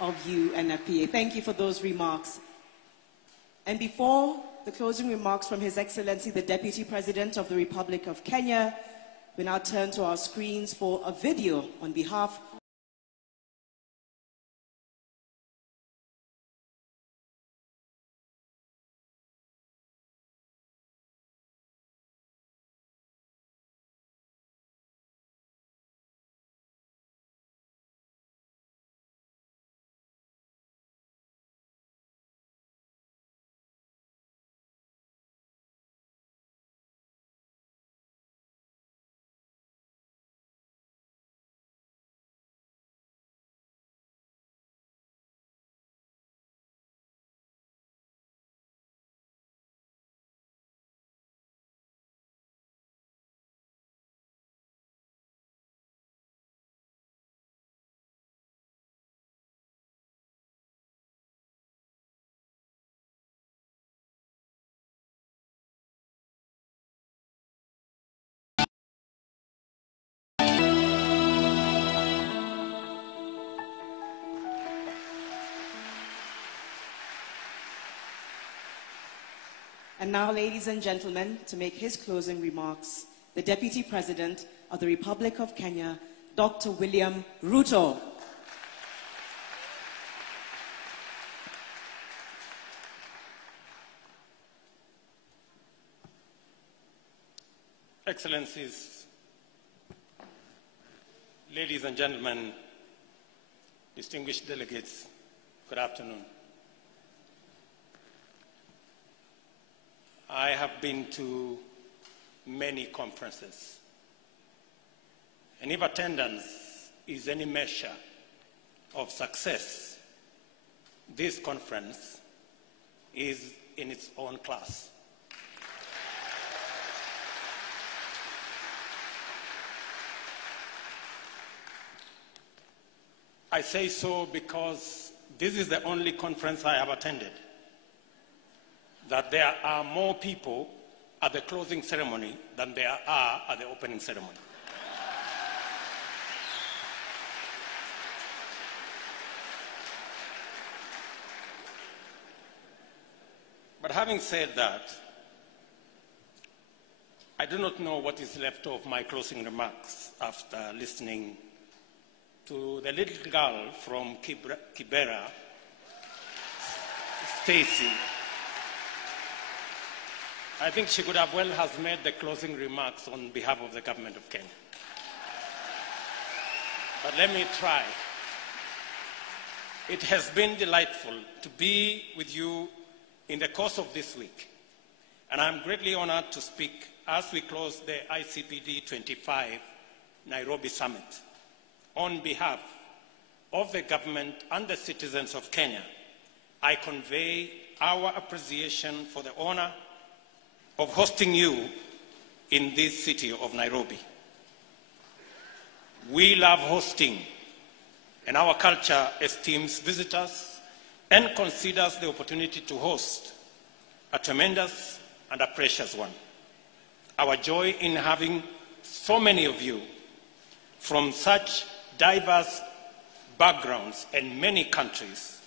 of UNFPA. Thank you for those remarks. And before the closing remarks from His Excellency, the Deputy President of the Republic of Kenya, we now turn to our screens for a video on behalf And now, ladies and gentlemen, to make his closing remarks, the Deputy President of the Republic of Kenya, Dr. William Ruto. Excellencies, ladies and gentlemen, distinguished delegates, good afternoon. I have been to many conferences, and if attendance is any measure of success, this conference is in its own class. I say so because this is the only conference I have attended that there are more people at the closing ceremony than there are at the opening ceremony. But having said that, I do not know what is left of my closing remarks after listening to the little girl from Kibera, Stacy. I think she could have well has made the closing remarks on behalf of the government of Kenya. But let me try. It has been delightful to be with you in the course of this week, and I'm greatly honored to speak as we close the ICPD25 Nairobi Summit. On behalf of the government and the citizens of Kenya, I convey our appreciation for the honor of hosting you in this city of Nairobi. We love hosting, and our culture esteems visitors and considers the opportunity to host a tremendous and a precious one. Our joy in having so many of you from such diverse backgrounds and many countries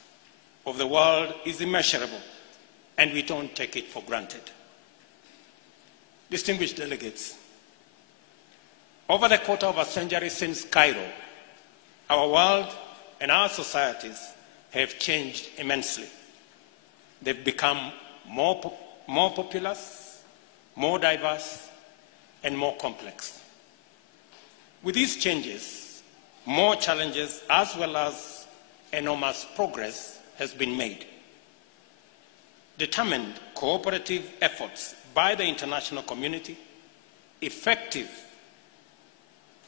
of the world is immeasurable, and we don't take it for granted. Distinguished delegates, over the quarter of a century since Cairo, our world and our societies have changed immensely. They've become more populous, more diverse, and more complex. With these changes, more challenges as well as enormous progress has been made. Determined cooperative efforts by the international community, effective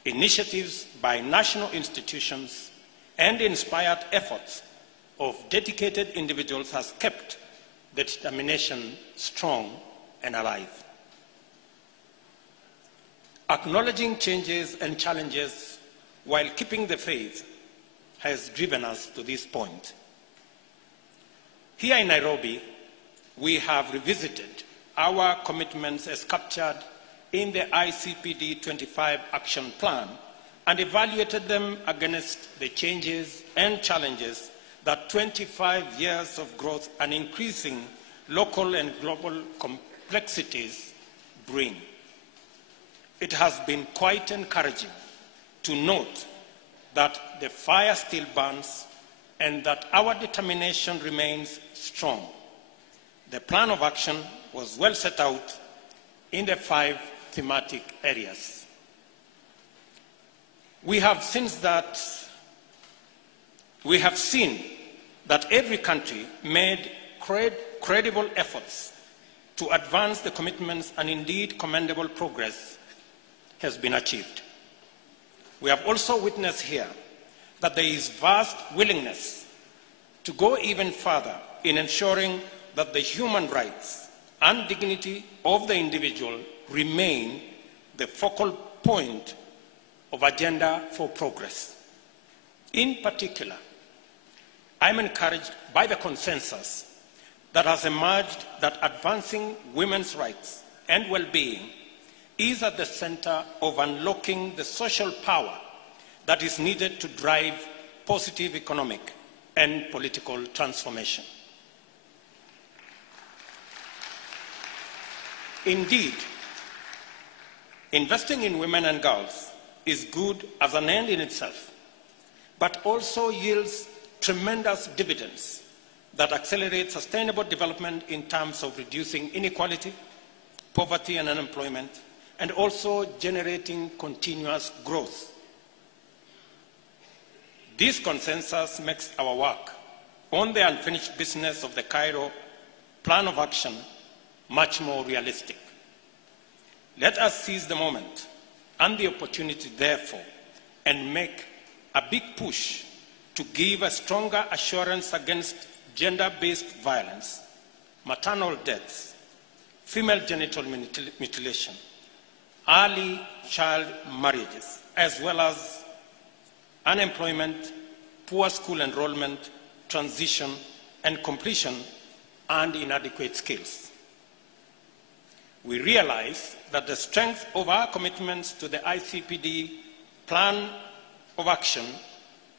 initiatives by national institutions, and inspired efforts of dedicated individuals has kept the determination strong and alive. Acknowledging changes and challenges while keeping the faith has driven us to this point. Here in Nairobi, we have revisited our commitments as captured in the ICPD25 action plan and evaluated them against the changes and challenges that 25 years of growth and increasing local and global complexities bring. It has been quite encouraging to note that the fire still burns and that our determination remains strong. The plan of action was well set out in the 5 thematic areas. We have seen that every country made credible efforts to advance the commitments, and indeed commendable progress has been achieved. We have also witnessed here that there is vast willingness to go even further in ensuring that the human rights and dignity of the individual remain the focal point of agenda for progress. In particular, I'm encouraged by the consensus that has emerged that advancing women's rights and well-being is at the center of unlocking the social power that is needed to drive positive economic and political transformation. Indeed, investing in women and girls is good as an end in itself, but also yields tremendous dividends that accelerate sustainable development in terms of reducing inequality, poverty and unemployment, and also generating continuous growth. This consensus makes our work on the unfinished business of the Cairo Plan of Action much more realistic. Let us seize the moment and the opportunity, therefore, and make a big push to give a stronger assurance against gender-based violence, maternal deaths, female genital mutilation, early child marriages, as well as unemployment, poor school enrollment, transition and completion, and inadequate skills. We realize that the strength of our commitments to the ICPD Plan of Action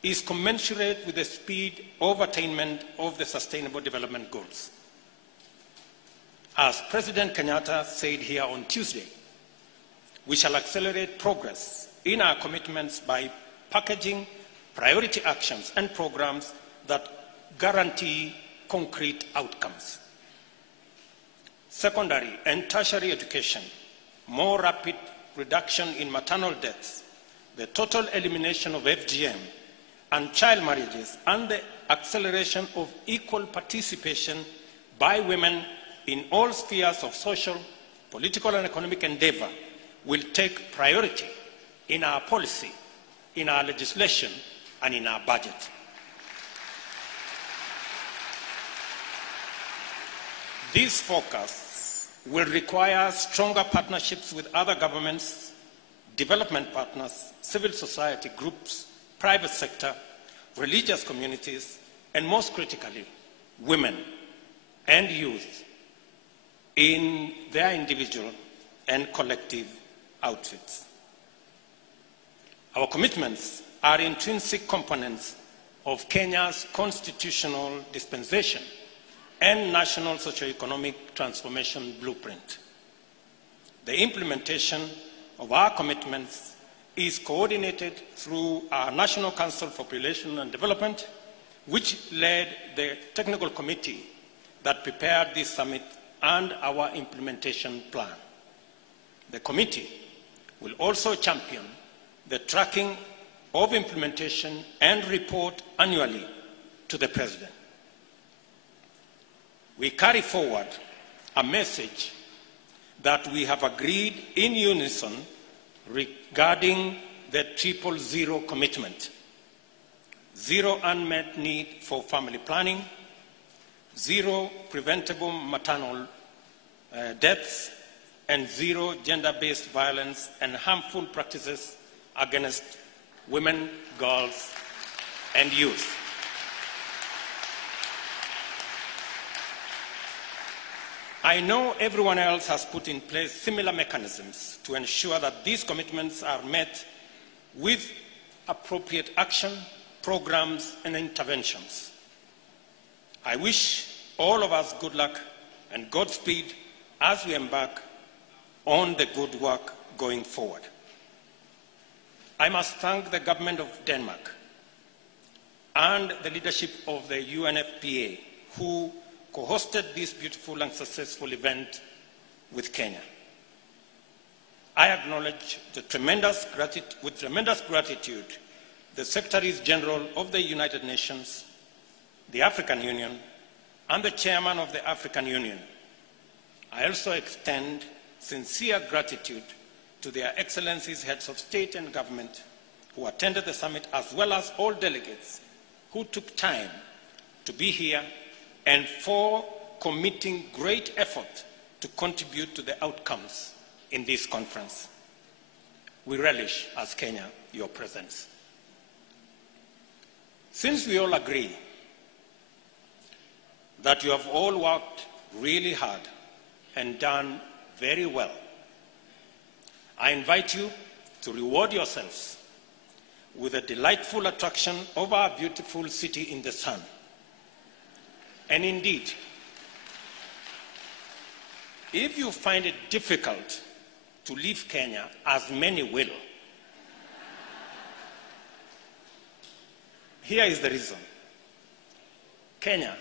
is commensurate with the speed of attainment of the Sustainable Development Goals. As President Kenyatta said here on Tuesday, we shall accelerate progress in our commitments by packaging priority actions and programs that guarantee concrete outcomes. Secondary and tertiary education, more rapid reduction in maternal deaths, the total elimination of FGM and child marriages, and the acceleration of equal participation by women in all spheres of social, political, and economic endeavor will take priority in our policy, in our legislation, and in our budget. This focus will require stronger partnerships with other governments, development partners, civil society groups, private sector, religious communities, and most critically, women and youth in their individual and collective outfits. Our commitments are intrinsic components of Kenya's constitutional dispensation and national socio-economic transformation blueprint. The implementation of our commitments is coordinated through our National Council for Population and Development, which led the technical committee that prepared this summit and our implementation plan. The committee will also champion the tracking of implementation and report annually to the President. We carry forward a message that we have agreed in unison regarding the 000 commitment: zero unmet need for family planning, zero preventable maternal deaths, and zero gender-based violence and harmful practices against women, girls, and youth. I know everyone else has put in place similar mechanisms to ensure that these commitments are met with appropriate action, programs, and interventions. I wish all of us good luck and Godspeed as we embark on the good work going forward. I must thank the government of Denmark and the leadership of the UNFPA who co-hosted this beautiful and successful event with Kenya. I acknowledge with tremendous gratitude the Secretaries General of the United Nations, the African Union, and the Chairman of the African Union. I also extend sincere gratitude to their Excellencies, heads of state and government who attended the summit, as well as all delegates who took time to be here and for committing great effort to contribute to the outcomes in this conference. We relish, as Kenya, your presence. Since we all agree that you have all worked really hard and done very well, I invite you to reward yourselves with a delightful attraction of our beautiful city in the sun. And indeed, if you find it difficult to leave Kenya, as many will, here is the reason. Kenya,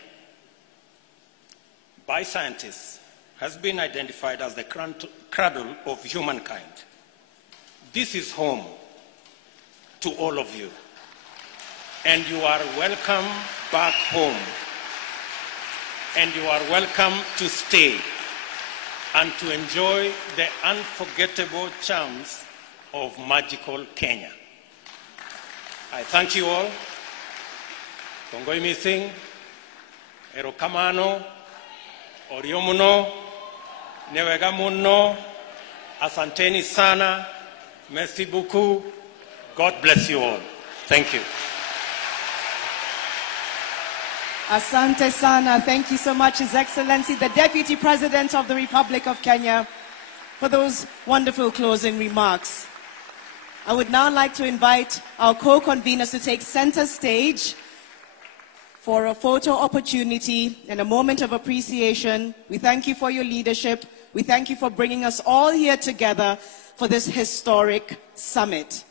by scientists, has been identified as the cradle of humankind. This is home to all of you, and you are welcome back home, and you are welcome to stay and to enjoy the unforgettable charms of magical Kenya. I thank you all. Kongoi mising, erokamano, oriomuno, newegamuno, asanteni sana, merci beaucoup. God bless you all. Thank you. Asante sana. Thank you so much, His Excellency, the Deputy President of the Republic of Kenya, for those wonderful closing remarks. I would now like to invite our co-conveners to take center stage for a photo opportunity and a moment of appreciation. We thank you for your leadership. We thank you for bringing us all here together for this historic summit.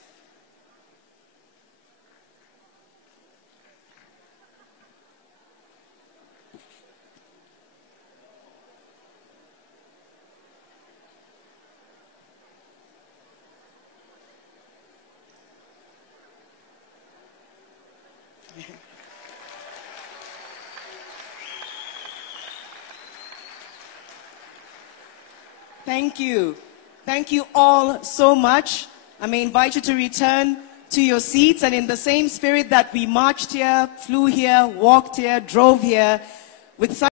Thank you. Thank you all so much. I may invite you to return to your seats, and in the same spirit that we marched here, flew here, walked here, drove here, with such